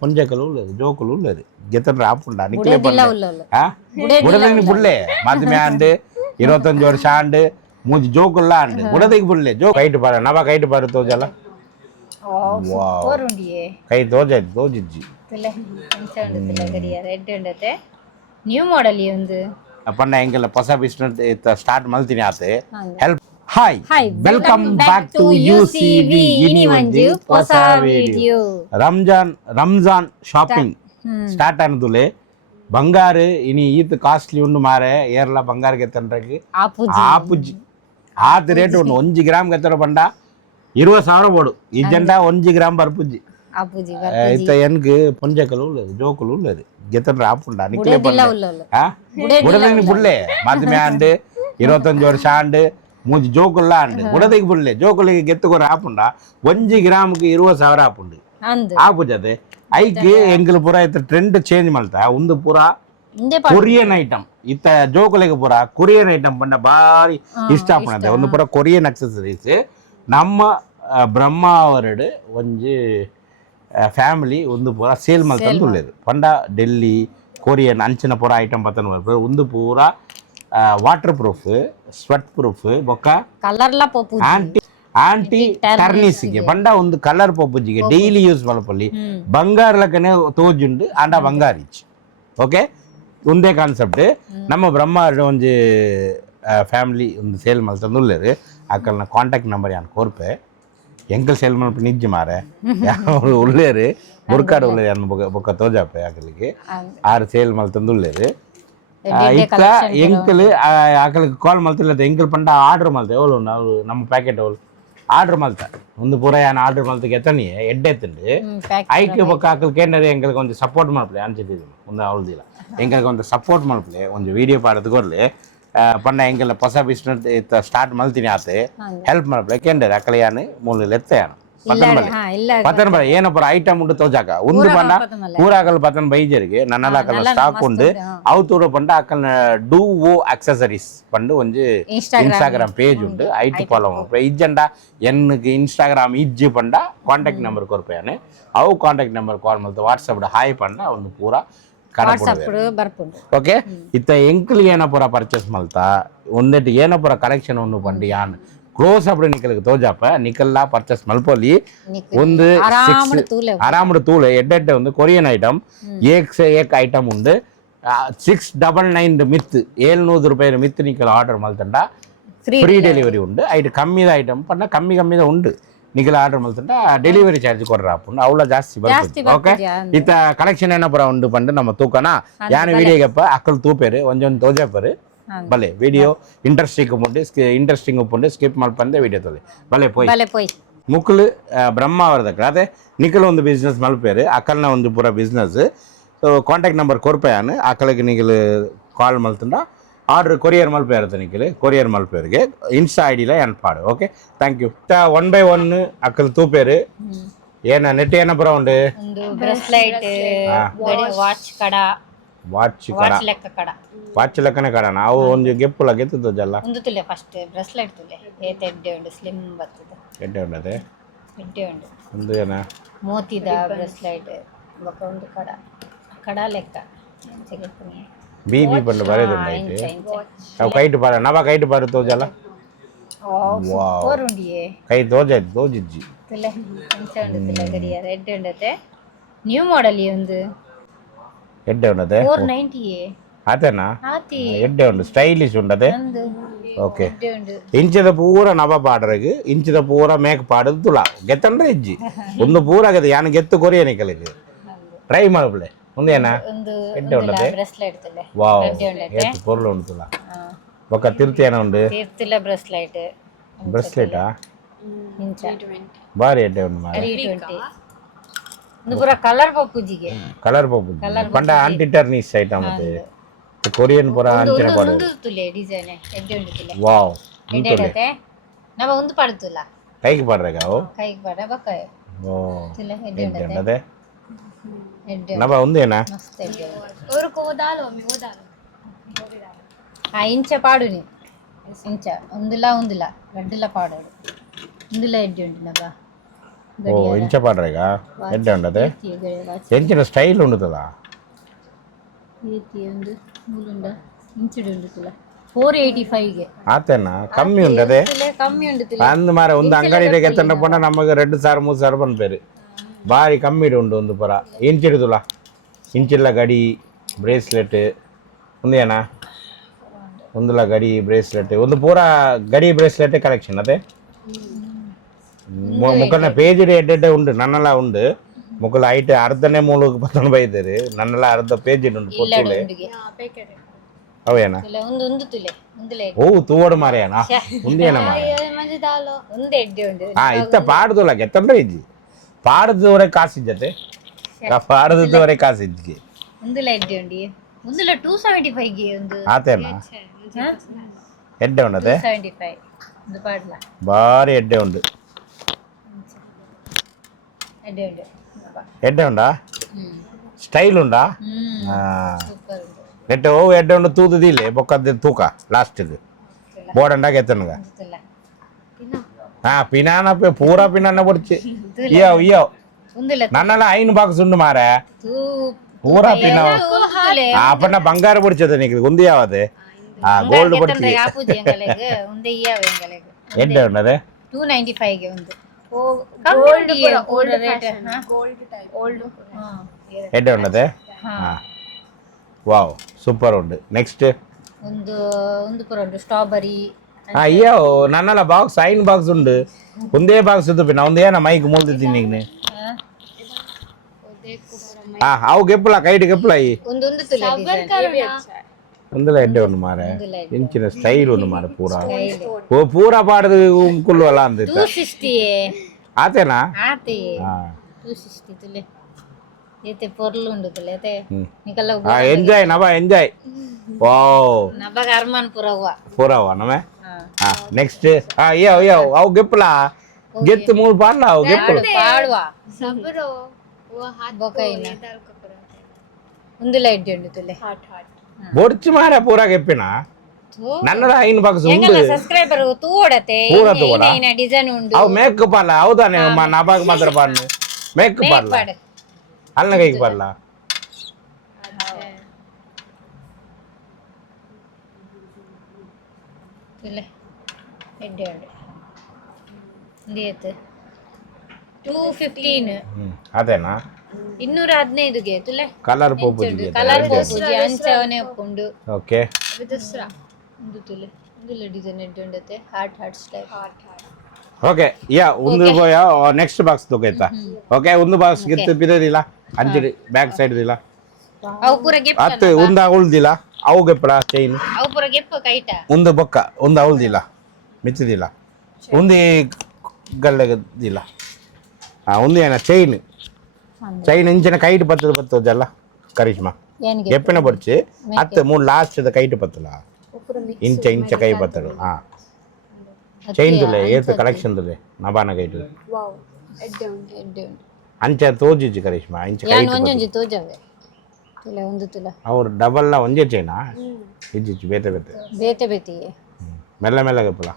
ಪುಂಜಕಲು ಉಳ್ಳದು ಜೋಕುಲು ಉಳ್ಳದು ಗೆತ್ತಂದ್ರೆ ಆಪುಂಡ ನಿಕ್ಲೆ ಬುಡದಿಗೆ ಬುಳ್ಳೆ ಮದ್ಮೆ ಆಂಡು 25 ವರ್ಷ ಆಂಡು ಮೂಜಿ ಜೋಕುಲ್ಲ ಆಂಡು ಬುಡದಿಗೆ ಬುಳ್ಳೆ ಜೋ ಕೈಟ್ ಬಾರ ನವ ಕೈಟ್ ಬಾರು ತೋಜಲ್ಲ ಕೈ ತೋಜಾಯ್ತು ತೋಜಿಜ್ಜಿ ನ್ಯೂ ಮಾಡೆಲ್ ಒಂದು ಪಂಡ ಎಂಗೆಲ್ಲ ಹೊಸ ಬಿಸ್ನೆಸ್ ಸ್ಟಾರ್ಟ್ ಮಲ್ತೀನಿ ಆತೆ help hi welcome back to UCV ಇನಿ ಒಂಜಿ ಹೊಸ ವಿಡಿಯೋ ರಂಜಾನ್ ಶಾಪಿಂಗ್ ಸ್ಟಾರ್ಟ್ ಆನದುಲೆ ಬಂಗಾರು ಇನಿ ಈತ್ ಕಾಸ್ಟ್ಲಿ ಉಂಡು ಮಾರೆ ಏರ್ಲ ಬಂಗಾರ ಗೆತ್ತಂಡ್ರಕ್ಕೆ ಆಪುಜಿ ಆತ್ ರೇಟ್ ಉಂಡು 1 ಗ್ರಾಮ್ ಗೆತ್ತರ ಬಂಡ 20,000 ಬೋಡು ಈ ಜಂಡ 1 ಗ್ರಾಮ್ ಬರ್ಪುಜಿ ಇತ್ತ ಎನ್ಗೆ ಪುಂಜಕಲು ಉಳ್ಳದು ಜೋಕುಲು ಉಳ್ಳದು ಗೆತ್ತಂಡ್ರೆ ಆಪುಂಡ ನಿಕ್ಲೆ ಬುಡದಿಗೆ ಬುಳ್ಳೆ ಮದ್ಮೆ ಆಂಡು 25 ವರ್ಷ ಆಂಡು ಮೂಜಿ ಜೋಕುಲ್ಲ ಆಂಡು ಬುಡದಿಗೆ ಬುಳ್ಳೆ ಜೋಕುಲಿಗೆ ಗೆತ್ತುಕೊರ ಆಪುಂಡ 1 ಗ್ರಾಮ್ಗೆ 20,000 ಆಪುಂಡು ಆಪುಜದೆ ಐಕೆ ಎಂಕಲ್ ಪೂರ ಇತ್ತ ಟ್ರೆಂಡ್ ಚೇಂಜ್ ಮಲ್ತ ಒಂದು ಪೂರ ಕೊರಿಯನ್ ಐಟಮ್ ಇತ್ತ ಜೋಕುಲಿಗೆ ಪೂರ ಕೊರಿಯನ್ ಐಟಮ್ ಪಂಡ ಬಾರಿ ಇಷ್ಟ ಆಪುಂಡದೆ ಒಂದು ಪೂರ ಕೊರಿಯನ್ ಅಕ್ಸೆಸರೀಸ್ ನಮ್ಮ ಬ್ರಹ್ಮಾವರಡ್ ಒಂಜಿ ಫ್ಯಾಮಿಲಿ ಒಂದು ಪೂರ ಸೇಲ್ ಮಲ್ತಂದು ಉಳ್ಳೇದು ಪಂಡ ಡೆಲ್ಲಿ ಕೊರಿಯನ್ ಅಂಚಿನ ಪೂರ ಐಟಮ್ ಪತನ ಒಂದು ಪೂರ ವಾಟರ್ ಪ್ರೂಫ್ ಸ್ವೆಟ್ ಪ್ರೂಫ್ ಬೊಕ್ಕ ಆಂಟಿ ಟರ್ನಿಸ್ಗೆ ಪಂಡ ಒಂದು ಕಲರ್ ಪೊಪ್ಪುಜಿಗೆ ಡೈಲಿ ಯೂಸ್ ಮಲ್ಪಲ್ಲಿ ಬಂಗಾರ ಲಕ್ಕನೆ ತೋಜುಂಡು ಆಂಡ ಬಂಗಾರ ಇಚ್ಚಿ ಓಕೆ ಒಂದೇ ಕಾನ್ಸೆಪ್ಟ್ ನಮ್ಮ ಬ್ರಹ್ಮಾವರಡ್ ಒಂಜಿ ಫ್ಯಾಮಿಲಿ ಒಂದು ಸೇಲ್ ಮಲ್ತಂದು ಉಳ್ಳೇದು ಆಕಲ್ನ ಕಾಂಟ್ಯಾಕ್ಟ್ ನಂಬರ್ ಯಾನ್ ಕೋರ್ಪೆ ಎಂಕಲ್ ಸೇಲ್ ಮಲ್ಪ ನಿಜ್ಜಿ ಮಾರೆ ಉಳ್ಳೇರು ಮುರ್ಕಾಡು ಉಳ್ಳೇರು ಯಾನ್ ಬೊಕ್ಕ ತೋಜಾಪೆ ಆಕಲಿಗೆ ಆರು ಸೇಲ್ ಮಲ್ತಂದು ಉಳ್ಳೇರು ಇತ್ತ ಎಂಕಲ್ ಆಕಲಿಗೆ ಕಾಲ್ ಮಲ್ತಿಲ್ಲ ಎಂಕಲ್ ಪಂಡ ಆರ್ಡರ್ ಮಲ್ತೆ ಎವಳು ನಾವು ನಮ್ಮ ಪ್ಯಾಕೆಟ್ ಅವಳು ಆರ್ಡರ್ ಮಲ್ತ ಒಂದು ಪೂರ ಯಾನ್ ಆರ್ಡರ್ ಮಲ್ತಿಗೆ ಎತ್ತನಿ ಎಡ್ಡೆತ್ತಂಡು ಐಕೆ ಬೊಕ್ಕ ಆಕಲಿಗೆ ಏನದೆ ಎಂಕಲ್ಗೆ ಒಂದು ಸಪೋರ್ಟ್ ಮಲ್ಪಲೆ ಅಂಚಿದ್ದು ಒಂದು ಅವಳ್ದಿಲ್ಲ ಎಂಕಲ್ಗೆ ಒಂದು ಸಪೋರ್ಟ್ ಮಲ್ಪಲೆ ಒಂದು ವಿಡಿಯೋ ಪಾಡದು ಕೊರ್ಲಿ ಪಂಡ ಎಂಗೆಲ್ಲ ಹೊಸ ಬಿಸ್ನೆಸ್ ಸ್ಟಾರ್ಟ್ ಮಲ್ತೀನಿ ಆತೆ ಹೆಲ್ಪ್ ಮಲ್ಪಲೆ ಕೆಂಡರೆ ಅಕಲ ಯಾನು ಮೂಲ ಎತ್ತಯಾನು ಪತನ ಬಲೆ ಏನಪ್ಪ ಐಟಮ್ ಉಂಡು ತೋಜಾಕ ಒಂದು ಪಂಡ ಕೂರಾಕಲ್ ಪತನ ಬೈಜರಿಗೆ ನನ್ನಲ ಸ್ಟಾಕ್ ಉಂಡು ಅವು ತೂರ ಪಂಡ ಅಕಲ್ನ ಡೂ ಓ ಅಕ್ಸೆಸರೀಸ್ ಪಂಡು ಒಂಜಿ ಇನ್ಸ್ಟಾಗ್ರಾಮ್ ಪೇಜ್ ಉಂಡು ಐಟ್ ಫಾಲೋ ಮಲ್ಪೆ ಇಜ್ಜಂಡ ಎನ್ಗೆ ಇನ್ಸ್ಟಾಗ್ರಾಮ್ ಇಜ್ಜಿ ಪಂಡ ಕಾಂಟ್ಯಾಕ್ಟ್ ನಂಬರ್ ಕೊರ್ಪೆಯಾನೆ ಅವು ಕಾಂಟ್ಯಾಕ್ಟ್ ನಂಬರ್ ಕಾಲ್ ಮಲ್ತ ವಾಟ್ಸಪ್ ಹಾಯ್ ಪಂಡ ಒಂದು ಪೂರ ಓಕೆ ಇತ್ತ ಎಂಕಲ್ ಏನಪುರ ಪರ್ಚೇಸ್ ಮಲ್ತಾ ಒಂದೆಟ್ಟು ಏನಪುರ ಕಲೆಕ್ಷನ್ ಒಂದು ಪಂಡಿ ಯಾನ್ ಕ್ಲೋಸ್ ಅಪ್ ನಿಕಲ್ಗೆ ತೋಜಾಪ ನಿಕಲ್ಲ ಪರ್ಚೇಸ್ ಮಲ್ಪೊಲಿ ಒಂದು ಆರಾಮಡು ತೂಲೆ ಎಡ್ಡೆಡ್ಡೆ ಒಂದು ಕೊರಿಯನ್ ಐಟಮ್ ಏಕ್ ಐಟಮ್ ಉಂಡು 699 ಮಿತ್ 700 ರೂಪಾಯಿ ಮಿತ್ ನಿಕಲ್ ಆರ್ಡರ್ ಮಲ್ತಂಡ ಫ್ರೀ ಡೆಲಿವರಿ ಉಂಡು ಐಟ್ ಕಮ್ಮಿದ ಐಟಮ್ ಪಂಡ ಕಮ್ಮಿದ ಉಂಡು ನಿಖಿಲ ಆರ್ಡರ್ ಮಲ್ತಂಡ ಡೆಲಿವರಿ ಚಾರ್ಜ್ ಕೊಡ್ರ ಆಪುಂಡು ಅವಳ ಜಾಸ್ತಿ ಬರ್ತದೆ ಓಕೆ ಇತ್ತ ಕಲೆಕ್ಷನ್ ಏನಪುರ ಉಂಡು ಪಂಡು ನಮ್ಮ ತೂಕನ ಯಾನ್ ವಿಡಿಯೋಗಪ್ಪ ಅಕ್ಕಲ್ ತೂಪೇರು ಒಂಜೊಂದು ತೋಜಾಪರು ಬಲೆ ವಿಡಿಯೋ ಇಂಟ್ರೆಸ್ಟಿಂಗ್ ಉಪ್ಪುಂಡು ಸ್ಕಿಪ್ ಮಲ್ಪಂದೆ ವಿಡಿಯೋ ತೊಲೆ ಬಲೆ ಪೋಯ್ ಮುಕ್ಕಲು ಬ್ರಹ್ಮಾವರದಕ್ಕ ಅದೇ ನಿಖಲ್ ಒಂದು ಬಿಸ್ನೆಸ್ ಮಲ್ಪೇರು ಅಕ್ಕಲ್ನ ಒಂದು ಪೂರ ಬಿಸ್ನೆಸ್ ಸೊ ಕಾಂಟ್ಯಾಕ್ಟ್ ನಂಬರ್ ಕೊರ್ಪೆಯಾನು ಅಕ್ಕಲಿಗೆ ನಿಖಲ್ ಕಾಲ್ ಮಲ್ತಂಡ ಆರ್ಡರ್ ಕೊರಿಯರ್ ಮಲ್ಪೆ ಇರುತ್ತೆ ನಿಖಿಲ್ ಕೊರಿಯರ್ ಮಲ್ಪೇರಿಗೆ ಇನ್ಸ್ಟಾ ಐಡಿಲ ಏನ್ ಪಾಡು ಓಕೆ ಥ್ಯಾಂಕ್ ಯು 1 by 1 ಅಕ್ಕಲ್ ತೂಪೇರು ಏನ ನೆಟ್ ಏನಪುರ ಉಂಡು ವಾಚ್ ಲೆಕ್ಕನೆ ಕಡ ನಾವು ಒಂದು ಗೆಪ್ಪುಲ ಗೆತ್ತದಲ್ಲ ಒಂದು ತುಲೆ ಫಸ್ಟ್ ಬ್ರೆಸ್ಲೆಟ್ ತುಲೆ ಏತ ಎಡ್ಡೆ ಉಂಡು ಸ್ಲಿಮ್ ಬರ್ತದೆ ಎಡ್ಡೆ ಉಂಡದೆ ಎಡ್ಡೆ ಉಂಡು ಒಂದು ಏನ ಮೋತಿದ ಬ್ರೆಸ್ಲೆಟ್ ಬಕ ಒಂದು ಕಡ ಲೆಕ್ಕ ಜಗತ್ತನಿ ಬೀಬಿ ಪಂಡು ಬರೆದುಂಡೈತೆ ಅವು ಕೈಟ್ ಬಾರ ನವ ಕೈಟ್ ಬಾರು ತೋಜಲ್ಲ ಸೂಪರ್ ಉಂಡಿಯೇ ಕೈ ತೋಜಾಯ್ತು ತೋಜಿಜ್ಜಿ ತುಲೆ ಎಂಚ ಉಂಡು ತುಲೆ ಗರಿಯ ರೆಡ್ ಉಂಡತೆ ನ್ಯೂ ಮಾಡೆಲ್ ಒಂದು ಎಡ್ಡೆ ಉಂಡದೆ 490 ಆತೇನಾ ಆತಿ ಎಡ್ಡೆ ಉಂಡು ಸ್ಟೈಲಿಶ್ ಉಂಡದೆ ಓಕೆ ಇಂಚದ ಪೂರ ನವ ಪಾಡ್ರಗೆ ಇಂಚದ ಪೂರ ಮೇಕ್ ಪಾಡದು ತುಳ ಗೆತ್ತಂಡ್ರೆ ಇಜ್ಜಿ ಒಂದು ಪೂರ ಆಗದೆ ಯಾನು ಗೆತ್ತು ಕೊರಿಯ ನಿಕಲಿಗೆ ಟ್ರೈ ಮಾಡ್ಬಿಳೆ ಒಂದೇನಾ ಎಡ್ಡೆ ಉಂಡದೆ ವಾವ್ ಎಷ್ಟು ಪೊರ್ಲು ಉಂಟು ತುಳ ಬೊಕ್ಕ ತಿರ್ತಿ ಏನ ಉಂಡು ತಿರ್ತಿಲ ಬ್ರೆಸ್ಲೆಟಾ ಬಾರಿ ಎಡ್ಡೆ ಉಂಡು ಮಾರೆ ಒಂದು ಪೂರ ಕಲರ್ ಪಪ್ಪುಜಿಗೆ ಪಂಡ ಆಂಟಿ ಟರ್ನಿಸ್ ಐಟಮ್ ಮತ್ತೆ ಕೊರಿಯನ್ ಪೂರ ಅಂಚನೆ ಪಾಡು ಒಂದು ತುಲೆ ಡಿಸೈನ್ ಎಡ್ಡೆ ಉಂಡು ತುಲೆ ವಾವ್ ಎಡ್ಡೆ ನವ ಒಂದು ಪಾಡುತ್ತಲ್ಲ ಕೈಗೆ ಪಾಡ್ರೆಗ ಅವು ಕೈಗೆ ಪಾಡ ಬಕ್ಕ ಓ ತುಲೆ ಎಡ್ಡೆ ಉಂಡದೆ ಎಡ್ಡೆ ನವ ಒಂದೇನಾ ಮಸ್ತ್ ಎಡ್ಡೆ ಒಂದು ಕೋದಾಲು ಇಂಚ ಪಾಡು ನೀ ಇಂಚ ಒಂದಿಲ್ಲ ಒಂದಿಲ್ಲ ಗಡ್ಡಿಲ್ಲ ಪಾಡೋಡು ಒಂದಿಲ್ಲ ಎಡ್ಡೆ ಉಂಟು ನಗ ఓ ఇంచ పడ్రేగా ఎడ్డ ఉండదు ఎంచిన స్టైಲ್ ఉండుతుందా ಒಂದು ಮೂಲುಂಡ ಇಂಚಿಡು ಉಂಡುತ್ತಲ 485ಗೆ ಆತೇನಾ ಕಮ್ಮಿ ಉಂಟದೆ ಕಮ್ಮಿ ಉಂಡುತ್ತಲ ಅಂದ್ ಮಾರ ಒಂದು ಅಂಗಡಿಗೆ ಎತ್ತಂಡ ಪೋಂಡ ನಮಗೆ 2,000-3,000 ಬಂದ್ಪೇರು ಬಾರಿ ಕಮ್ಮಿ ಉಂಡು ಒಂದು ಪುರ ಇಂಚಿಡುದುಲ ಇಂಚಿಲ್ಲ ಗಡಿ ಬ್ರೇಸ್ಲೆಟ್ ಒಂದೇನಾ ಒಂದುಲ ಗಡಿ ಬ್ರೇಸ್ಲೆಟ್ ಒಂದು ಪೂರ ಗಡಿ ಬ್ರೇಸ್ಲೆಟ್ ಕಲೆಕ್ಷನ್ ಅದೇ ಮುಕ್ಕಲ್ನ ಪೇಜ್ ಎಡ್ಡೆ ಉಂಡು ನನ್ನೆಲ್ಲ ಉಂಡು ಮುಕ್ಕಲ ಐಟ್ ಅರ್ಧನೇ ಮೂಲಕ್ಕೆ ಪತ್ತೊಂದು ಬೈದರು ನನ್ನೆಲ್ಲ ಅರ್ಧ ಪೇಜ್ ಉಂಟು ಪೊತ್ತುಲೆ ಅವೇನಾ ಒಂದು ಉಂದುತ್ತಲೆ ಉಂದುಲೆ ಓ ತೂವಡು ಮಾರೇನಾ ಉಂದೇನ ಮಾರೆ ಒಂದು ಎಡ್ಡೆ ಉಂಡು ಇತ್ತ ಪಾಡ್ದುಲ ಎತ್ತಂದ್ರೆ ಇಜ್ಜಿ ಪಾಡ್ದವರೆ ಕಾಸಿಜ್ಜತೆ ಪಾಡ್ದವರೆ ಕಾಸಿಜ್ಜಿ ಒಂದುಲ ಎಡ್ಡೆ ಉಂಡಿ ಒಂದುಲ 275ಗೆ ಒಂದು ಆತೇನಾ ಎಡ್ಡೆ ಉಂಡದೆ 275 ಒಂದು ಪಾಡ್ಲ ಬಾರಿ ಎಡ್ಡೆ ಉಂಡು ಎಡ್ಡೆ ಉಂಡು ಎಡ್ಡೆ ಉಂಡಾ ಸ್ಟೈಲ್ ಉಂಡಾ ಸೂಪರ್ ಉಂಡು ನೆಟ್ಟು ಓ ಎಡ್ಡೆ ಉಂಡು ತೂದುದಿಲ್ಲ ಬೊಕ್ಕದ ತೂಕ ಲಾಸ್ಟ್ಗೆ ಬೋರ್ಡಂಡಾಗ ಎತ್ತನಗ ಪಿನಾನ ಪೂರಾ ಪಿನಾನ ಬಡ್ಚಿ ಇಯ್ಯೋ ಒಂದುಲ ನನ್ನೆಲ್ಲ 5 ಬಾಕ್ಸ್ ಉಂಡು ಮಾರೆ ಪೂರಾ ಪಿನ ಅಪ್ಪನ ಬಂಗಾರ ಬಡ್ಚದ ನಿಮಗೆ ಒಂದು ಯಾವದೆ ಗೋಲ್ಡ್ ಬಡ್ಚಿ ಆಪುಜಿ ಎಂಗಲೆಗೆ ಒಂದೇ ಇಯಾವೆ ಎಂಗಲೆಗೆ ಎಡ್ಡೆ ಉಂಡದೆ 295ಗೆ ಒಂದು gold gold rate gold type old ಎಡ್ಡೆ ಉಂಡದೆ ವಾವ್ ಸೂಪರ್ ಉಂಡು ನೆಕ್ಸ್ಟ್ ಒಂದು ಒಂದು ಪುರ ಉಂಟು ಸ್ಟ್ರಾಬೆರಿ ಅಯ್ಯೋ ನನ್ನೆಲ್ಲ ಬಾಕ್ಸ್ 5 ಬಾಕ್ಸ್ ಉಂಡು ಒಂದೇ ಬಾಕ್ಸ್ ಇದ್ದು ಪಿನ ಒಂದೇ ನಾ ಮೈಕ್ ಮೂಲ್ದಿದ್ದೀನಿ ಈಗ ಅವು ಗೆಪ್ಪಲ ಕೈಟ್ ಗೆಪ್ಪಲ ಈ ಒಂದು ತುಲೆ ಒಂದಲ್ಲ ಎಡ್ಡೆ ಉಂಡು ಮಾರೆ ಇಂಚಿನ ಸ್ಟೈಲ್ ಉಂಡು ಮಾರೆ ಪೂರಾ ಓ ಪೂರಾ ಪಾಡದು ಕುಲ್ಲುವಲ್ಲ ಅಂತ 260 ಆತೇನಾ ಆತೆ 260 ತುಲೆ ಏತೆ ಪೊರ್ಲು ಉಂಡು ತುಲೆ ಏತೆ ನಿಕಲ್ಲ ಎಂಜಾಯ್ ನಬ ಎಂಜಾಯ್ ವಾವ್ ನಬಗ ಅರ್ಮಾನ್ ಪೂರವ ನಮೆ ನೆಕ್ಸ್ಟ್ ಅಯ್ಯೋ ಅವು ಗೆಪ್ಪಲ ಗೆತ್ತು ಮೂರು ಪಾಡ್ಲ ಅವು ಗೆಪ್ಪಲ ಪಾಡುವ ಸಬರೋ ಬೊಕೈನ ಒಂದುಲ ಎಡ್ಡೆ ಉಂಡು ತುಲೆ ಬೊಡ್ಚಿ ಮಾರೆ ಪೂರಾ ಗೆಪ್ಪಿನ ನನ್ನದ 5 ಬಾಕ್ಸ್ ಉಂಡು ಸಬ್ಸ್ಕ್ರೈಬರ್ ತೂಡತೆ ಪೂರಾ ತೂಡ ಡಿಸೈನ್ ಉಂಡು ಅವು ಮೇಕಪ್ ಅಲ್ಲ ಹೌದಾನೆ ನಬಾಗ ಮಾತ್ರ ಪಾಡ್ನು ಮೇಕಪ್ ಅಲ್ಲ ಅಲ್ಲ ಕೈಗೆ ಬರಲ್ಲ ತುಲೆ ಎಡ್ಡೆ ಉಂಡು ಇಂದೇತು 215 ಅದೇನಾ 215ಗೆ ತುಲೆ ಕಲರ್ ಪೋಪುಜಿ ಕಲರ್ ಪೋಪುಜಿ ಅಂಚವನೆ ಉಂಡು ಓಕೆ ವಿದಸ್ರ ಒಂದು ತುಲೆ ಒಂದುಲ ಡಿಸೈನ್ ಎಡ್ಡೆ ಉಂಡತೆ ಹಾರ್ಟ್ ಸ್ಟೈಲ್ ಓಕೆ ಯಾ ಒಂದು ನೆಕ್ಸ್ಟ್ ಬಾಕ್ಸ್ ತಗೋಯ್ತಾ ಓಕೆ ಒಂದು ಬಾಕ್ಸ್ ಗಿತ್ತು ಬಿದ್ದದಿಲ್ಲ ಅಂಜಡಿ ಬ್ಯಾಕ್ ಸೈಡ್ ದಿಲ್ಲ ಅವು ಪೂರ ಗೆಪ್ಪ ಅತ್ತೆ ಒಂದು ಉಳ್ದಿಲ್ಲ ಅವು ಗೆಪ್ಪಳ ಚೈನ್ ಅವು ಪೂರ ಗೆಪ್ಪ ಕೈಟ ಒಂದು ಬೊಕ್ಕ ಒಂದು ಉಳ್ದಿಲ್ಲ ಮಿಚ್ಚದಿಲ್ಲ ಒಂದು ಗಲ್ಲದಿಲ್ಲ ಒಂದು ಏನ ಚೈನ್ ಇಂಚಿನ ಕೈಟ್ ಬತ್ತದಲ್ಲ ಕರಿಷ್ಮಾ ಎಪ್ಪಿನ ಬಡ್ಚಿ ಅತ್ತೆ ಮೂರು ಲಾಸ್ಟ್ ಕೈಟ್ ಬತ್ತಲ ಇಂಚ ಕೈ ಬತ್ತಡು ಚೈನ್ ತುಲೆ ಏತು ಕಲೆಕ್ಷನ್ ತುಲೆ ನಬಾನ ಕೈಟ್ ಅಂಚೆ ತೋಜಿಜ್ಜಿ ಕರಿಷ್ಮಾ ಇಂಚ ಕೈಟ್ ಒಂಜೊಂಜಿ ತೋಜವೆ ತುಲೆ ಒಂದು ತುಲೆ ಅವ್ರು ಡಬಲ್ನ ಒಂದೇ ಚೈನಾ ಇಜ್ಜಿಜ್ಜಿ ಬೇತೆ ಬೇತೆ ಮೆಲ್ಲ ಮೆಲ್ಲ ಗಪ್ಪಲ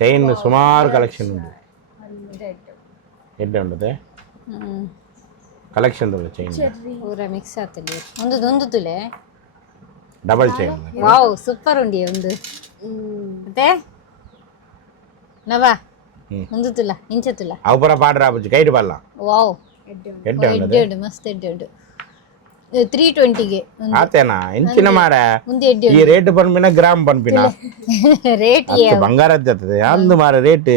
ಚೈನ್ ಸುಮಾರು ಕಲೆಕ್ಷನ್ ಉಂಟು ಎಡ್ಡೆ ಉಂಟದೆ ಕಲೆಕ್ಷನ್ ತುಲೆ ಚೈನ್ ಪೂರ ಮಿಕ್ಸ್ ಆಗ್ತದೆ ಒಂದು ತುಲೆ ಡಬಲ್ ಚೈನ್ ವಾವ್ ಸೂಪರ್ ಉಂಡಿ ಒಂದು ಮತ್ತೆ ನವಾ ಒಂದು ತುಲ ಇಂಚ ತುಲ ಅವು ಪರ ಪಾಡ್ರ ಆಪುಜಿ ಕೈಟ್ ಬಲ್ಲ ವಾವ್ ಎಡ್ಡೆ ಉಂಡು ಮಸ್ತ್ ಎಡ್ಡೆ ಉಂಡು 320ಗೆ ಆತೇನಾ ಇಂಚಿನ ಮಾರ ಒಂದು ಎಡ್ಡೆ ಈ ರೇಟ್ ಪನ್ಪಿನ ಗ್ರಾಮ್ ಪನ್ಪಿನ ರೇಟ್ ಬಂಗಾರ ಆಗ್ತದೆ ಅಂದು ಮಾರ ರೇಟ್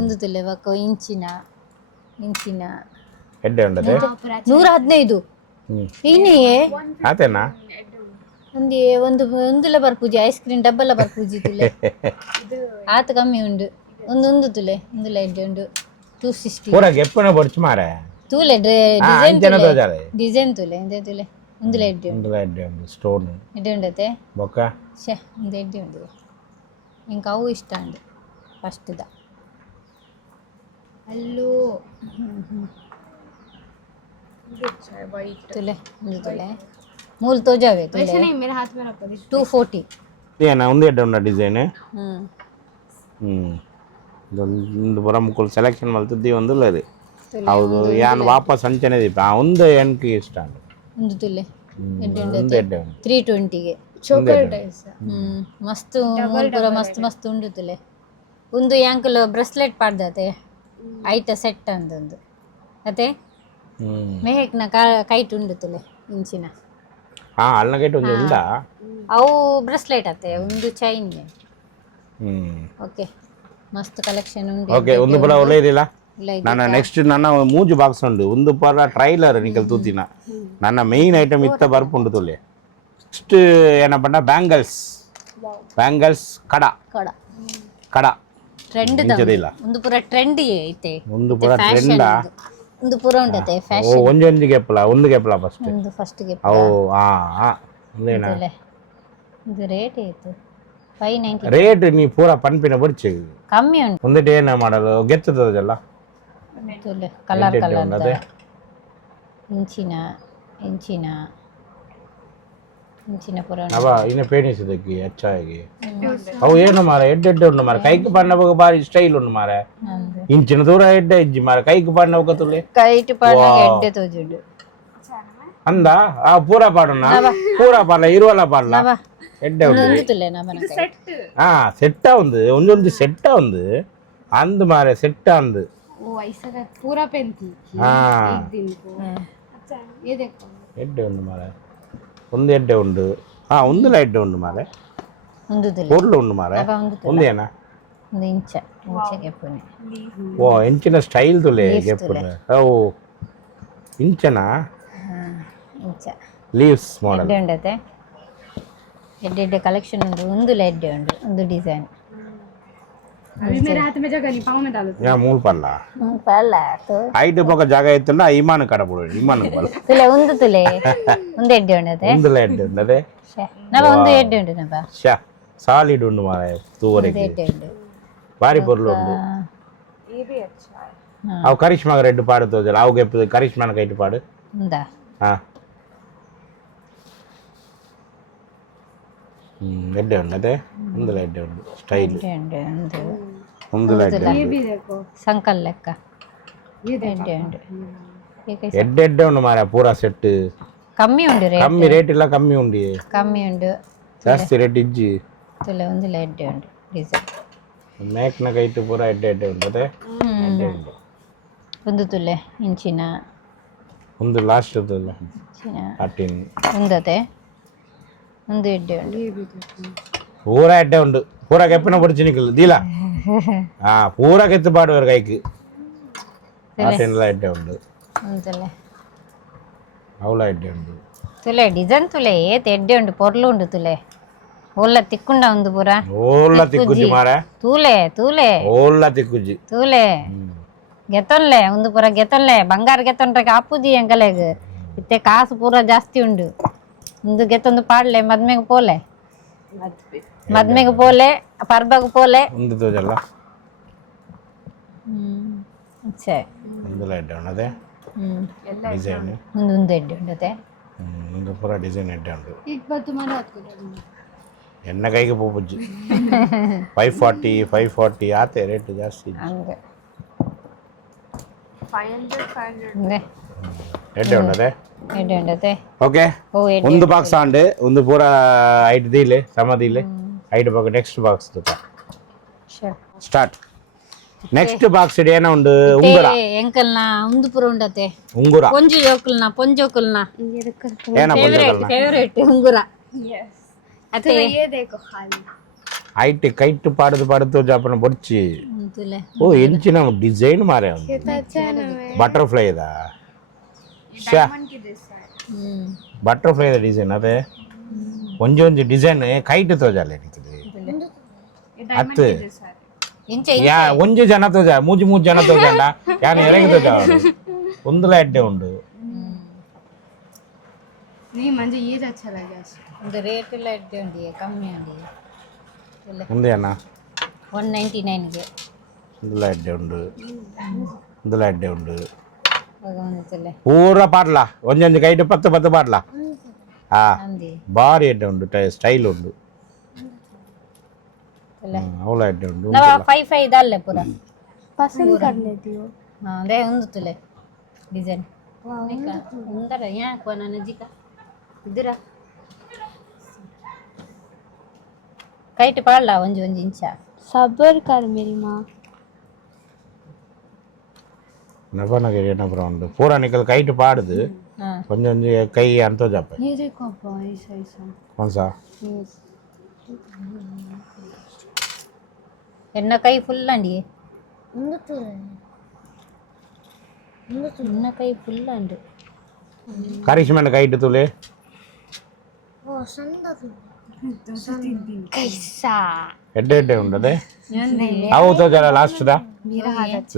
ಒಂದು ತುಲೆ ಬಕ್ಕ ಇಂಚಿನ ಎಡ್ಡೆ ಉಂಡದೆ 115 ಇನ್ನೇ ಆತೇನಾ ಒಂದುಲ ಬರ್ಪೂಜಿ ಐಸ್ ಕ್ರೀಮ್ ಡಬ್ಬಲ ಬರ್ಪೂಜಿ ತುಲೆ ಆತ ಕಮ್ಮಿ ಉಂಡು ಒಂದು ತುಲೆ ಒಂದುಲ ಎಡ್ಡೆ ಉಂಡು 260 ಪೂರ ಗೆಪ್ಪನ ಬಡ್ಚಿ ಮಾರೆ ತುಲೆ ಡಿಸೈನ್ ತುಲೆ ಎಂದೆ ತುಲೆ ಒಂದುಲ ಎಡ್ಡೆ ಉಂಡು ಸ್ಟೋನ್ ಎಡ್ಡೆ ಉಂಡತೆ ಬೊಕ್ಕ ಒಂದು ಎಡ್ಡೆ ಉಂಡು ಇಂಕ ಅವು ಇಷ್ಟ ಉಂಡು ಫಸ್ಟ್ ಅಲ್ಲೂ ತುಲೆ ಒಂದು ತುಲೆ ಮೂಲ್ ತೋಜಾವೆ ತುಲೆ 240 ಏನ ಒಂದು ಎಡ್ಡೆ ಉಂಡ ಡಿಸೈನ್ ಒಂದು ಪೂರ ಮುಕ್ಕಳು ಸೆಲೆಕ್ಷನ್ ಮಲ್ತದ್ದಿ ಒಂದಿಲ್ಲ ರೀ ಹೌದು ಯಾನ್ ವಾಪಸ್ ಅಂಚನೆ ದೀಪ ಒಂದು ಎನ್ಕೆ ಇಷ್ಟ ಒಂದು ತುಲೆ ಒಂದು ಎಡ್ಡೆ ಉಂಟು 320ಗೆ ಮಸ್ತ್ ಪೂರ ಮಸ್ತ್ ಮಸ್ತ್ ಉಂಡು ತುಲೆ ಒಂದು ಯಾಂಕಲ್ ಬ್ರೆಸ್ಲೆಟ್ ಪಾಡ್ದತೆ ಐಟ ಸೆಟ್ ಅಂದೊಂದು ಅತೆ ಮೆಹಕ್ನ ಕೈಟ್ ಉಂಡು ತುಲೆ ಇಂಚಿನ ಅಲ್ನ ಕೈಟ್ ಒಂದು ಉಂಡಾ ಅವು ಬ್ರೆಸ್ಲೆಟ್ ಅತೆ ಒಂದು ಚೈನ್ ಓಕೆ ಮಸ್ತ್ ಕಲೆಕ್ಷನ್ ಉಂಡು ಓಕೆ ಒಂದು ಪೂರ ಒಳ್ಳೆಯದಿಲ್ಲ ನನ್ನ ನೆಕ್ಸ್ಟ್ ನನ್ನ ಮೂಜು ಬಾಕ್ಸ್ ಉಂಡು ಒಂದು ಪೂರ ಟ್ರೈಲರ್ ನಿಕಲ್ ತೂತಿನ ನನ್ನ ಮೇಯ್ನ್ ಐಟಮ್ ಇತ್ತ ಬರ್ಪುಂಡು ತುಲೆ ನೆಕ್ಸ್ಟ್ ಏನಪ್ಪ ಬ್ಯಾಂಗಲ್ಸ್ ಕಡ ಟ್ರೆಂಡ್ ಇಂಚದಿಲ್ಲ ಒಂದು ಪೂರ ಟ್ರೆಂಡ್ ಐತೆ ಒಂದು ಪೂರ ಟ್ರೆಂಡಾ ಒಂದು ಪೂರ ಉಂಡತೆ ಓ ಫ್ಯಾಷನ್ ಒಂಜೊಂಜಿ ಒಂದು ಗೆಪ್ಪಲ ಫಸ್ಟ್ ಒಂದು ಫಸ್ಟ್ ಗೆ ಓ ಒಂದೇನಾ ಇದು ರೇಟ್ ಐತೆ 590 ರೇಟ್ ನೀ ಪೂರ ಪನ್ಪಿನ ಬರ್ಚಿ ಕಮ್ಮಿ ಉಂಟು ಒಂದೇ ಏನ ಮಾಡಲು ಗೆತ್ತದಲ್ಲ ಕಲರ್ ಅದೇ ಇಂಚಿನ ಪೂರ ಅವ ಇನ್ನು ಪೇಣಿಸಿದಕ್ಕೆ ಹೆಚ್ಚಾಗಿ ಅವು ಏನು ಮಾರ ಎಡ್ಡೆ ಉಂಡು ಮಾರ ಕೈಗೆ ಪಣ್ಣ ಹೋಗ ಬಾರಿ ಸ್ಟೈಲ್ ಉಂಡು ಮಾರ ಇಂಚಿನ ದೂರ ಎಡ್ಡೆ ಇಜ್ಜಿ ಮಾರ ಕೈಗೆ ಪಣ್ಣ ಹೋಗತ್ತುಲೆ ಕೈಟ್ ಪಾಡ್ನ ಎಡ್ಡೆ ತೋಜುಡು ಅಂದ ಆ ಪೂರ ಪಾಡಲ್ಲ ಇರುವಲ್ಲ ಪಾಡಲ್ಲ ಎಡ್ಡೆ ಉಂಡು ಒಂದು ತುಲೆ ನಮನ ಸೆಟ್ಟ ಉಂದು ಒಂದೊಂದು ಸೆಟ್ಟ ಉಂದು ಅಂದು ಮಾರ ಸೆಟ್ಟ ಅಂದು पूरा पेंती ಎಡ್ಡೆ ಉಂಡು ಮಾರ ಒಂದು ಎಡ್ಡೆ ಉಂಡು ಒಂದು ಎಡ್ಡೆ ಉಂಡು ಮಾರ ಒಂದು ತುಲೆ பொருள் ಉಂಡು ಮಾರ ಒಂದು ಏನ ಒಂದು ಇಂಚಗೆ ಪುನೆ ಓ ಇಂಚಿನ ಸ್ಟೈಲ್ ತುಲೆ ಗೆಪ್ಪುನ ಓ ಇಂಚನ ಇಂಚ ಲೀವ್ಸ್ ಮಾಡೆಲ್ ಎಡ್ಡೆ ಉಂಡತೆ ಎಡ್ಡೆ ಕಲೆಕ್ಷನ್ ಉಂಡು ಒಂದು ಎಡ್ಡೆ ಉಂಡು ಒಂದು ಡಿಸೈನ್ अभी मेरे हाथ में जगह नहीं पाँव में डालो ಯಾ ಮೂಲ್ ಪಲ್ಲ ಪಲ್ಲ ಐಟ್ ಪಕ್ಕ ಜಾಗ ಇತ್ತಂಡ ಇಮಾನ ಕಡಪಡು ಇಮಾನ ಪಲ್ಲ ತುಲೆ ಒಂದು ತುಲೆ ಒಂದು ಎಡ್ಡೆ ಉಂಡತೆ ಒಂದು ಎಡ್ಡೆ ಉಂಡು ಅದೇ ನವ ಒಂದು ಎಡ್ಡೆ ಉಂಡು ನವ ಶಾ ಸಾಲಿಡ್ ಉಂಡು ಮಾರ ತೂವರೆಗೆ ಎಡ್ಡೆ ಉಂಡು ಬಾರಿ ಪೊರ್ಲು ಉಂಡು ये भी अच्छा है ಅವು ಕರಿಷ್ಮಾಗ ರೆಡ್ ಪಾಡು ತೋಜಲ್ಲ ಅವು ಗೆಪ್ಪು ಕರಿಷ್ಮಾನ ಕೈಟ್ ಪಾಡು ಉಂದಾ ಎಡ್ಡೆ ಉಂಡು ಅದೇ ಒಂದು ಎಡ್ಡೆ ಉಂಡು ಸ್ಟೈಲ್ ಎಡ್ಡೆ ಉಂಡು ಒಂದು ಎಡ್ಡೆ ये भी देखो ಸಂಕಲ್ ಲೆಕ್ಕ ये ಎಡ್ಡೆ ಉಂಡು ಎಡ್ಡೆ ಉಂಡು ಮಾರ ಪೂರಾ ಸೆಟ್ ಕಮ್ಮಿ ಉಂಡು ರೇಟ್ ಕಮ್ಮಿ ರೇಟ್ ಇಲ್ಲ ಕಮ್ಮಿ ಉಂಡಿ ಕಮ್ಮಿ ಉಂಡು ಜಾಸ್ತಿ ರೇಟ್ ಇಜ್ಜಿ ತುಲೆ ಒಂದು ಎಡ್ಡೆ ಉಂಡು ಡಿಸೈನ್ ಮೇಕ್ನ ಕೈಟ್ ಪೂರ ಎಡ್ಡೆ ಉಂಡು ಅದೇ ಎಡ್ಡೆ ಉಂಡು ಒಂದು ತುಲೆ ಇಂಚಿನ ಒಂದು ಲಾಸ್ಟ್ ಇಲ್ಲ ಇಂಚಿನ 13 ಒಂದತೆ ಒಂದು ಎಡ್ಡೆ ಉಂಡು ये भी देखो ಪೂರ ಎಡ್ಡೆ ಉಂಡು ಪೂರ ಕೆಪ್ಪನ ಪಡಿಸಿ ನಿಕ್ಕಲು ದೀಲ ಪೂರ ಕೆತ್ತು ಪಾಡುವರು ಕೈക്ക് 13 ಎಡ್ಡೆ ಉಂಡು ಒಂದು ತುಲೆ ಅವಳ ಎಡ್ಡೆ ಉಂಡು ತುಲೆ ಡಿಸೈನ್ ತುಲೆ ಏತ್ ಎಡ್ಡೆ ಉಂಡು ಪೊರ್ಲು ಉಂಡು ತುಲೆ ಒಲ್ಲ ತಿಕ್ಕುಂಡ ಒಂದು ಪೂರ ಓಲ್ಲ ತಿಕ್ಕುಜಿ ಮಾರ ತೂಲೆ ಓಲ್ಲ ತಿಕ್ಕುಜಿ ತೂಲೆ ಗೆತ್ತೊನ್ಲೆ ಒಂದು ಪೂರ ಗೆತ್ತೊನ್ಲೆ ಬಂಗಾರ ಗೆತ್ತೊಂಡ್ರೆ ಆಪುಜಿ ಎಂಕಲೆಗ್ ಇತ್ತೆ ಕಾಸು ಪೂರ ಜಾಸ್ತಿ ಉಂಡು ಒಂದು ಗೆತ್ತೊಂದು ಪಾಡ್ಲೆ ಮದ್ಮೆಗೆ ಪೋಲೆ ಪರ್ಬಗ್ ಪೋಲೆ ಒಂದು ತೋಜಲ್ಲ ಸರಿ ಒಂದು ಎಡ್ಡೆ ಉಂಡು ಅದೇ ಡಿಸೈನ್ ಒಂದು ಎಡ್ಡೆ ಉಂಡತೆ ಒಂದು ಪೂರ ಡಿಸೈನ್ ಎಡ್ಡೆ ಉಂಡು एक बार तुम्हारे हाथ को डालूंगा ಎನ್ನ ಕೈಗೆ ಪೋಪುಜ್ಜಿ 540 ಆತೆ ರೇಟ್ ಜಾಸ್ತಿ ಹಂಗೆ 500 ಎಡ್ಡೆ ಉಂಡು ಅದೇ ಎಡ್ಡೆ ಉಂಡತೆ ಓಕೆ ಓ ಎಡ್ಡೆ ಒಂದು ಬಾಕ್ಸ್ ಆಂಡ್ ಒಂದು ಪೂರ ಐಟ್ ದೀಲೆ ಸಮದಿಲೆ ಐಟ್ box next box start next box ಏನ ಉಂಡು ಉಂಗುರ ಎಂಕಲ್ನ ಒಂದು ಪೂರ ಉಂಡತೆ ಉಂಗುರ ಪೊಂಜು ಜೋಕಲ್ನ ಏನ ಫೇವರೇಟ್ ಉಂಗುರ यस ಅತೆ ये देखो खाली ಐಟ್ ಕೈಟ್ ಪಾಡದು ಜಾಪನ ಬೊಡ್ಚಿ ತುಲೆ ಓ ಎಂಚಿನ ಡಿಸೈನ್ ಮಾರೆ कितना अच्छा है ना ಬಟರ್ಫ್ಲೈ ಇದ डायमंड की जैसा है ಬಟರ್ಫ್ಲೈ ಇದ ಡಿಸೈನ್ ಅದೇ ಒಂಜೊಂಜಿ ಡಿಸೈನ್ ಕೈಟ್ ತೋಜಾಲೆ ये डायमंड की जैसा है ಇಂಚ ಯಾ ಒಂಜಿ ಜನ ತೋಜ ಮೂಜಿ ಜನ ತೋಜಂಡ ಯಾನ್ ಎರೆಗೆ ತೋಜ ಒಂದುಲ ಎಡ್ಡೆ ಉಂಡು नहीं मुझे ये अच्छा लगा ಒಂದು ರೇಟ್ ಎಲ್ಲ ಎಡ್ಡೆ ಉಂಡಿ ಕಮ್ಮಿ ಉಂಡಿ ಮುಂದೆ ಅಣ್ಣ 199ಗೆ ಒಂದುಲ ಎಡ್ಡೆ ಉಂಡು ಒಂದುಲ ಎಡ್ಡೆ ಉಂಡು ಭಗವಂತಲೆ ಪೂರ ಪಾಡ್ಲ ಒಂಜೊಂಜಿ ಕೈಟ್ 10 ಪಾಡ್ಲ ಅಂದಿ ಬಾರಿ ಎಡ್ಡೆ ಉಂಡು ಸ್ಟೈಲ್ ಉಂಡು ಅವಳ ಐಟೆ ಉಂಟು ನವ 5 ಇದಲ್ಲ ಪೂರ पसंद कर लेती हो ಅದೇ ಒಂದು ತುಲೆ ಡಿಸೈನ್ ಒಂದರ ಯಾಕೆ ನನ್ನ ಜಿಕ ಇದ್ದೀರ ಕೈಟ್ ಪಾಡ್ಲ ಒಂಜಿ ಇಂಚ सबर कर मेरी माँ ನವನಗೆ ಏನಪ್ಪ ಉಂಟು ಪೂರ ನಿಕಲ್ ಕೈಟ್ ಪಾಡುದು கொஞ்சம் ಕೈ ಅಂತ ಜಾಪ ये देखो पापा ऐसा ऐसा ಕೌನ್ಸಾ ಎನ್ನ ಕೈ ಫುಲ್ ಅಂಡಿ ಎನ್ನ ಕೈ ಫುಲ್ ಅಂಡು ಕರಿಷ್ಮನ ಕೈಟ್ ತುಲೆ कैसा ಎಡ್ಡೆ ಎಡ್ಡೆ ಉಂಟದೆ ಅವು ತೋಜಲ್ಲ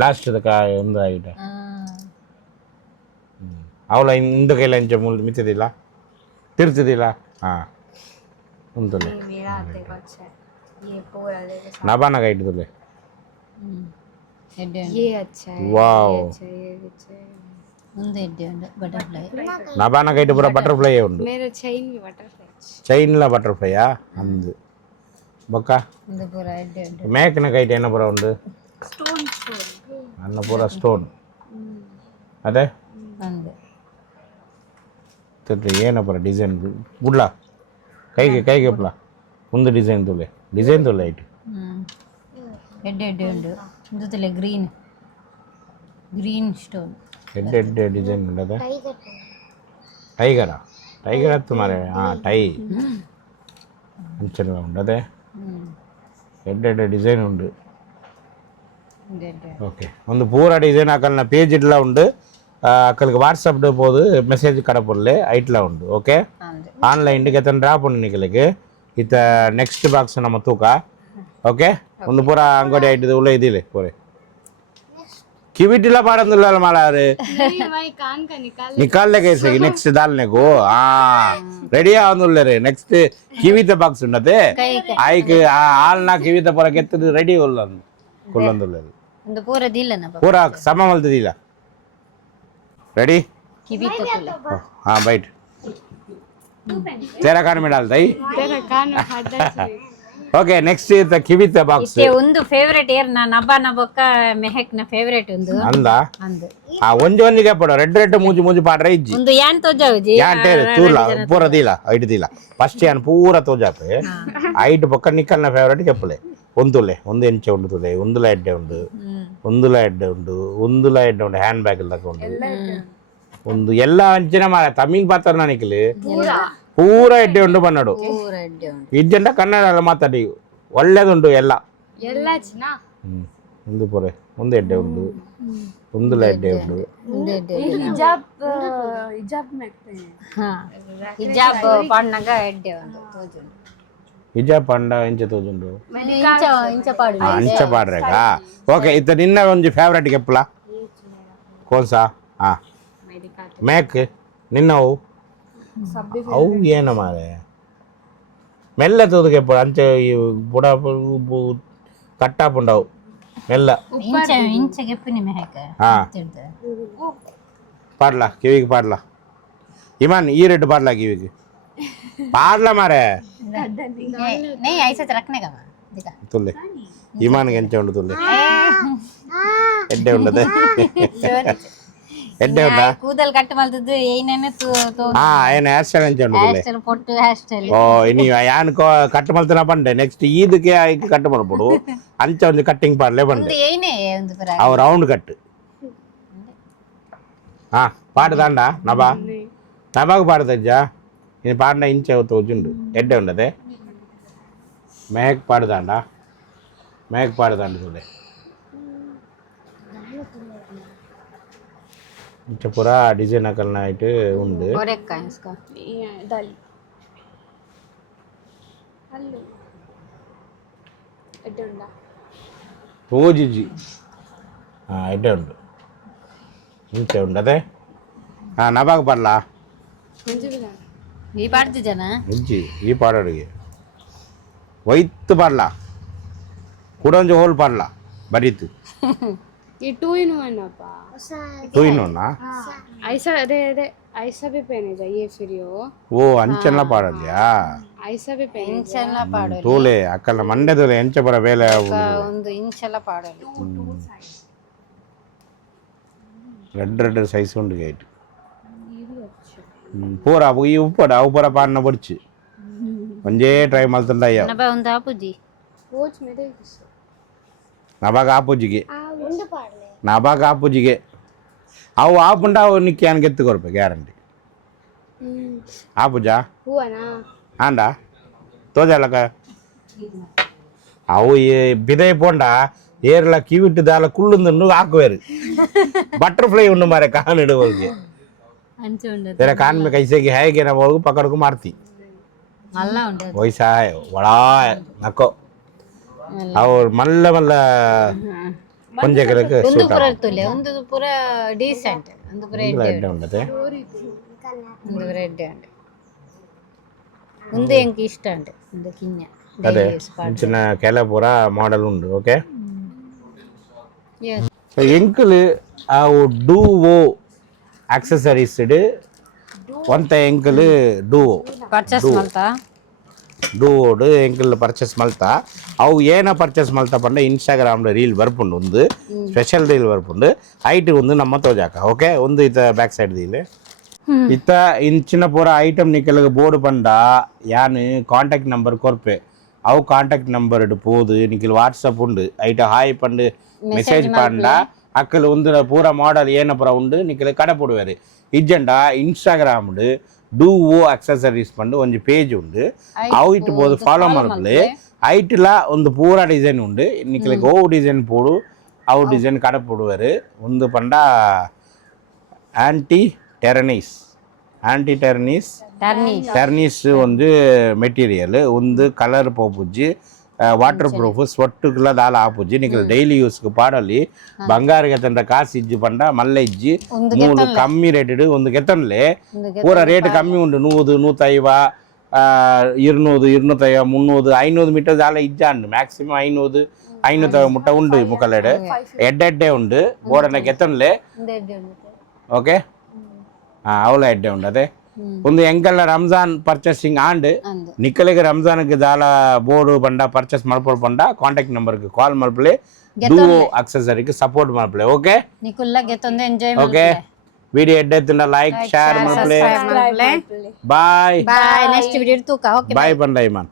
ಲಾಸ್ಟ್ ಕಾಯ ಒಂದು ಐಟ ಅವಳ ಹಿಂದು ಕೈಲ ಇಂಚ ಮಿತ್ತಿದಿಲ್ಲ ತಿರ್ತಿದಿಲ್ಲ ಹಾಂ ಉಂಟುಲೆ ನಬಾನ ಕೈಟ್ ತುಲೆ ಎಡ್ಡೆ ये अच्छा है ವಾವ್ ಒಂದು ಎಡ್ಡೆ ಉಂಡು ಬಟರ್ಫ್ಲೈ ನಬಾನ ಕೈಟ್ ಪೂರ ಬಟರ್ಫ್ಲೈ ಉಂಟು मेरा चेन भी बटरफ्लाई ಚೈನ್ಲ ಬಟರ್ಫ್ಲೈಯಾ ಅಂದು ಬೊಕ್ಕ ಒಂದು ಪೂರ ಎಡ್ಡೆ ಉಂಡು ಮೇಕ್ನ ಕೈಟ್ ಏನ ಪೂರ ಉಂಡು ಅನ್ನ ಪೂರ ಸ್ಟೋನ್ ಅದೇ ಒಂದು ಏನ ಪೂರ ಡಿಸೈನ್ ಬುಡ್ಲ ಕೈಗೆ ಪುಲ ಒಂದು ಡಿಸೈನ್ ತುಲೆ ಐಟು ಎಡ್ಡೆ ಎಡ್ಡೆ ಉಂಡು ಒಂದು ತುಲೆ ಗ್ರೀನ್ ಸ್ಟೋನ್ ಎಡ್ಡೆ ಎಡ್ಡೆ ಡಿಸೈನ್ ಉಂಟದೆ ಟೈಗರ್ ಹತ್ತು ಮಾರೆ ಹಾಂ ಟೈ ಅಂಚೆಲ್ಲ ಉಂಟದೆ ಎಡ್ಡೆ ಎಡ್ಡೆ ಡಿಸೈನ್ ಉಂಡು ಓಕೆ ಒಂದು ಪೂರ ಡಿಸೈನ್ ಅಕ್ಕಲ್ನ ಪೇಜ್ ಇಡ್ಲ ಉಂಡು ಅಕ್ಕಲ್ಗೆ ವಾಟ್ಸಪ್ போது மெசேஜ் கடப்பொருள் ஐட்ல உண்டு ஓகே ஆன்லைன் எத்தனை ட்ராப் பண்ணி நிக்கலுக்கு இத்த நெக்ஸ்ட் பாக்ஸ் நம்ம தூக்கா ஓಕೆ ಒಂದು ಪೂರ ಅಂಗಡಿ ಐಟಿದು ಉಳ್ಳ ಇದಿಲ್ಲ ಪೂರೆ ಕಿವಿಟಿಲ್ಲ ಪಾಡಂದಿಲ್ಲ ಮಾಲಾರು भाई कान का निकाल निकालने कैसे नेक्स्ट डालने को రెడీ అవునుల్లే నెక్స్ట్ కివిత బాక్స్ ఉన్నదే ఐకి ఆల్నా కివిత ಪೂರ ಕೆತ್ತದು ರೆಡಿ ಕೊಲ್ಲಂದುಲ್ಲದು ಒಂದು ಪೂರ ದಿಲ್ಲನ ಪೂರ ಸಮ ಮಲ್ತದಿಲ್ಲ रेडी ಕಿವಿ ತಕೊಲೆ हाँ बैठ तेरा कान में डालता ही तेरा कान में खाता ओके नेक्स्ट द ಕಿವಿತ ಬಾಕ್ಸ್ ಇತ್ತೆ ಒಂದು ಫೇವರೇಟ್ ಏರ್ ನಬ ಬೊಕ್ಕ ಮೆಹಕ್ ನ ಫೇವರೇಟ್ ಒಂದು ಅಂದ ಅಂದು ಒಂಜೊಂದಿಗೆ ಪಡ ರೆಡ್ ಮೂಜಿ ಪಾಡ್ರೆ ಇಜ್ಜಿ ಒಂದು ಯಾನ್ ತೋಜಾವುಜಿ ಯಾನ್ ಟೇರ್ ತೂರ್ಲ ಪೂರ ದಿಲ ಐಟ್ ದಿಲ ಫಸ್ಟ್ ಯಾನ್ ಪೂರ ತೋಜಾಪೆ ಐಟ್ ಬೊಕ್ಕ ನಿಕ್ಕಲ್ನ ಫೇವರೇಟ್ ಕೆಪ್ಪಲೆ ಒಂದುಲೆ ಒಂದು ಎಂಚೆ ಉಂಡು ತುಲೆ ಒಂದುಲ ಎಡ್ಡೆ ಉಂಡು ಒಂದುಲ ಎಡ್ಡೆ ಉಂಡು ಹ್ಯಾಂಡ್ ಬ್ಯಾಗ್ ತಕ ಉಂಡು ಒಂದು ಎಲ್ಲ ಅಂಚಿನ ಮಾರ ತಮಿಳ್ ಪಾತ್ರ ನನಕಲು ಪೂರ ಎಡ್ಡೆ ಉಂಡು ಬನ್ನಡು ಪೂರ ಎಡ್ಡೆ ಉಂಡು ಇಜ್ಜಂಡ ಕನ್ನಡ ಮಾತಾಡಿ ಒಳ್ಳೆದುಂಡು ಎಲ್ಲ ಎಲ್ಲ ಚಿನ್ನ ಒಂದು ಪೂರೆ ಒಂದು ಎಡ್ಡೆ ಉಂಡು ಒಂದುಲ ಎಡ್ಡೆ ಉಂಡು ಒಂದು ಎಡ್ಡೆ हिजाब में ಹಾ ಹಿಜಾಬ್ ಪಾಡ್ನಾಗ ಎಡ್ಡೆ ಒಂದು ತೋಜುಂಡು ಹಿಜಾಬ್ ಪಂಡ ಎಂಚೆ ತೋಜುಂಡು ಇಂಚ ಪಾಡು ಅಂಚ ಪಾಡ್ರೆಗ ಓಕೆ ಇತ್ತ ನಿನ್ನ ಒಂಜಿ ಫೇವರೇಟ್ ಕೆಪ್ಪಲ ಕೋನ್ಸಾ ಹಾಂ ಮೇಕ್ ನಿನ್ನವು ಅವು ಏನ ಮಾರೆ ಮೆಲ್ಲ ತೋದು ಕೆಪ್ಪಳ ಅಂಚೆ ಬುಡ ಕಟ್ಟಾಪುಂಡವು ಮೆಲ್ಲ ಇಂಚ ಗೆಪ್ಪಿನಿ ಮೆಹಕ ಹಾಂ ಪಾಡ್ಲಾ ಕಿವಿಗೆ ಪಾಡ್ಲಾ ಇಮಾನ್ ಈ ರೆಡ್ ಪಾಡ್ಲಾ ಕಿವಿಗೆ ಪಾಡ್ಲಾ ಮಾರೆ नहीं ऐसे रखने का दिखा ತುಲ್ಲೆ ಇಮಾನ್ಗೆ ಎಂಚ ಉಂಡು ತುಲ್ಲೆ ಎಡ್ಡೆ ಉಂಡದೆ ಎಡ್ಡೆ ಉಂಡ ಕೂದಲ್ ಕಟ್ ಮಲ್ತದ್ದು ಏನೇನೆ ಹಾ ಏನು ಹೇರ್ ಸ್ಟೈಲ್ ಎಂಚ ಉಂಡು ತುಲ್ಲೆ ಸ್ಟೈಲ್ ಪೊಟ್ಟು ಹೇರ್ ಸ್ಟೈಲ್ ಓ ಇನಿ ಯಾನ್ ಕಟ್ ಮಲ್ತನ ಪಂಡೆ ನೆಕ್ಸ್ಟ್ ಈದಕ್ಕೆ ಐಕ್ ಕಟ್ ಮಾಡ್ಬಿಡು ಅಂಚ ಒಂದು ಕಟ್ಟಿಂಗ್ ಪಾಡ್ಲೆ ಬಂಡೆ ಏನೇ ಒಂದು ಪರ ಅವ್ ರೌಂಡ್ ಕಟ್ ಹಾ ಪಾಡ್ದಾಂಡ ನಬಾಗ್ ಪಾಡ್ದಜ್ಜ ಇನ್ನು ಪಾಡ್ನ ಇಂಚೆ ತೋಜುಂಡು ಎಡ್ಡೆ ಉಂಡದೆ మేక్ పాడుదాండా చూడే ఇంత పూరా డిజైన్ అకల్న అయితే ఉంది और एक का इसका दाल हेलो ఎడ్డుండా రోజుజి ఎడ్డే ఉండు ఇంతే ఉండదే నబాగ పాడలా మంచిగా ಈ ಪಾಡ್ತಿದ್ದಾನ ಇಂಚಿ ಈ ಪಾಡೋಡಿಗೆ ವೈತ್ ಪಾಡ್ಲಾ ಕುಡೊಂಜು ಹೋಲ್ ಪಾಡ್ಲಾ ಬರೀತು ಈ 2 in 1 ಅಪ್ಪ 2 in 1 ಐಸಾ ಅದೇ ऐसा भी पहने जाइए फिर यो ಓ ಅಂಚೆಲ್ಲ ಪಾಡಲ್ಯಾ ऐसा भी पहने ಇಂಚೆಲ್ಲ ಪಾಡೋಲಿ ತೋಲೆ ಅಕ್ಕಲ್ಲ ಮಂಡೆ ತೋಲೆ ಎಂಚ ಬರ ಬೇಲೆ ಒಂದು ಇಂಚೆಲ್ಲ ಪಾಡೋಲಿ ரெட் சைஸ் உண்டு கேட்டு போரா போய் உப்படா உப்பர பாடின படிச்சு ಒಂದೇ ಟ್ರೈ ಮಾಡ್ತಂಡ ಅಯ್ಯ ನಬ ಒಂದು ಆಪುಜಿ कोच में देख ನಬಾಗ ಆಪುಜಿಗೆ ನಬಾಗ ಆಪುಜಿಗೆ ಅವು ಆಪುಂಡ ಅವು ನಿಕ್ಕಿ ಅನ್ಗೆ ಎತ್ತುಕೊರ್ಪೆ ಗ್ಯಾರಂಟಿ ಆಪುಜಾ हुआ ना ಆಂಡ ತೋಜಲಕ ಅವು ಬಿದೈ ಪೋಂಡ ಏರ್ಲ ಕಿವಿಟ್ಟು ದಾಲ ಕುಳ್ಳುಂದು ಹಾಕುವೇರು ಬಟರ್ಫ್ಲೈ ಉಂಡು ಮಾರೆ ಕಾಣಿಡುವಲ್ಗೆ ಅಂಚೆ ಉಂಡದು तेरा कान में कैसे की है कि ना बोल पकड़ को मारती ಮಲ್ಲ ಉಂಡದು वैसा है बड़ा नको और मल्ल मल्ल पंजे के ಒಂದು ಪುರ ತುಲೆ ಒಂದು ಪುರ ಡೀಸೆಂಟ್ ಒಂದು ಪುರ ಎಡ್ಡೆ ఉండతే ಒಂದು ಪುರ ಎಡ್ಡೆ ಉಂಟು ಒಂದು ಎಂಕ್ ಇಷ್ಟ ಉಂಟು ಒಂದು ಕಿನ್ಯ ಅದೇ ಚಿನ್ನ ಕೆಲ ಪೂರ ಮಾಡೆಲ್ ಉಂಟು ಓಕೆ ಎಂಕಲ್ ಆ ಡೂವೋ ಆಕ್ಸೆಸರೀಸ್ ಒಂತ ಎಂಕಲ್ ಡೂವೋ ಪರ್ಚೇಸ್ ಮಾಡ್ತಾ ಡೂವೋಡು ಎಂಕಲ್ ಪರ್ಚೇಸ್ ಮಲ್ತಾ ಅವು ಏನ ಪರ್ಚೇಸ್ ಮಲ್ತಾ ಪಂಡ ಇನ್ಸ್ಟಾಗ್ರಾಮ್ಲ ರೀಲ್ ಬರ್ಪುಂಡು ಒಂದು ಸ್ಪೆಷಲ್ ರೀಲ್ ಬರ್ಪುಂಡು ಐಟ್ ಒಂದು ನಮ್ಮ ತೋಜಾಕ ಓಕೆ ಒಂದು ಇತ್ತ ಬ್ಯಾಕ್ ಸೈಡ್ ದೀಲ್ ಇತ್ತ ಇಂಚಿನ ಪೂರ ಐಟಮ್ ನಿಕ್ಕಲ್ಗೆ ಬೋರ್ಡ್ ಪಂಡ ಯಾನ್ ಕಾಂಟ್ಯಾಕ್ಟ್ ನಂಬರ್ ಕೊರ್ಪೆ ಅವು ಕಾಂಟ್ಯಾಕ್ಟ್ ನಂಬರ್ ಪೋದು ನಿಖಿಲ್ ವಾಟ್ಸಪ್ ಉಂಡು ಐಟ ಹಾಯ್ ಪಂಡು ಮೆಸೇಜ್ ಪಂಡ ಅಕ್ಕಲ್ ಒಂದು ಪೂರ ಮಾಡೆಲ್ ಏನ ಪೂರ ಉಂಡು ನಿಖಿಲ್ ಕಡೆ ಪೋಡುವೇರು ಇಜ್ಜಂಡ ಇನ್ಸ್ಟಾಗ್ರಾಮ್ ಡೂವೋ ಆಕ್ಸೆಸರೀಸ್ ಪಂಡು ಒಂಜಿ ಪೇಜ್ ಉಂಡು ಅವು ಇಟ್ಟು ಪೋದು ಫಾಲೋ ಮಾಡ್ಕೊಳ್ಳಿ ಐಟ್ಲ ಒಂದು ಪೂರ ಡಿಸೈನ್ ಉಂಡು ನಿಖಿಲ್ ಓ ಡಿಸೈನ್ ಪೋಡು ಅವು ಡಿಸೈನ್ ಕಡೆ ಪೋಡುವೇರು ಒಂದು ಪಂಡ ಆಂಟಿ ಟರ್ನೀಸ್ ಒಂದು ಮೆಟೀರಿಯಲ್ ಒಂದು ಕಲರ್ ಪೋಪುಜ್ಜಿ ವಾಟರ್ ಪ್ರೂಫ್ ಸ್ವಟ್ಟುಗಳ ದಾಲ ಆಪುಜ್ಜಿ ನಿಖಿಲ್ ಡೈಲಿ ಯೂಸ್ಗೆ ಪಾಡಲ್ಲಿ ಬಂಗಾರಿಗೆ ತಂದ ಕಾಸು ಇಜ್ಜಿ ಪಂಡ ಮಲ್ಲ ಇಜ್ಜಿ ಮೂಡು ಕಮ್ಮಿ ರೇಟೆಡ್ ಒಂದು ಕೆತ್ತನ್ಲೆ ಪೂರ ರೇಟ್ ಕಮ್ಮಿ ಉಂಡು 100 150 200 250 300 500 ಮೀಟರ್ ದಾಲ ಇಜ್ಜಾಂಡು ಮ್ಯಾಕ್ಸಿಮಮ್ 500 550 ಮುಟ್ಟ ಉಂಡು ಮುಕ್ಕಲೆಡೆ ಎಡ್ಡೆ ಉಂಡು ಬೋರ್ಡನ್ನ ಕೆತ್ತನ್ಲೆ ಓಕೆ ಅವಳ ಎಡ್ಡೆ ಉಂಡು ಅದೇ ಒಂದು ಎಂಕಲ್ಲ ರಂಜಾನ್ ಪರ್ಚೇಸಿಂಗ್ ಆಂಡ್ ನಿಕ್ಕಲಿಗೆ ರಂಜಾನ್ಗೆ ದಾಲ ಬೋರ್ಡು ಬಂಡ ಪರ್ಚೇಸ್ ಮಾಡ್ಕೊಳ್ ಬಂಡ ಕಾಂಟ್ಯಾಕ್ಟ್ ನಂಬರ್ಗೆ ಕಾಲ್ ಮಾಡ್ಕೊಳ್ಳಿ ಡೂವೋ ಆಕ್ಸೆಸರಿಗೆ ಸಪೋರ್ಟ್ ಮಾಡ್ಕೊಳ್ಳಿ ಓಕೆ ನಿಕುಲ್ಲ ಗೆತ್ತೊಂದು ಎಂಜಾಯ್ ಓಕೆ ವಿಡಿಯೋ ಎಡ್ಡೆತ್ತಿನ ಲೈಕ್ ಶೇರ್ ಮಾಡ್ಕೊಳ್ಳಿ ಮಾಡ್ಕೊಳ್ಳಿ ಬಾಯ್ ಬಾಯ್ ನೆಕ್ಸ್ಟ್ ವಿಡಿಯೋ ತೂಕ ಓಕೆ ಬಾಯ್ ಬಂಡ ಇಮಾನ್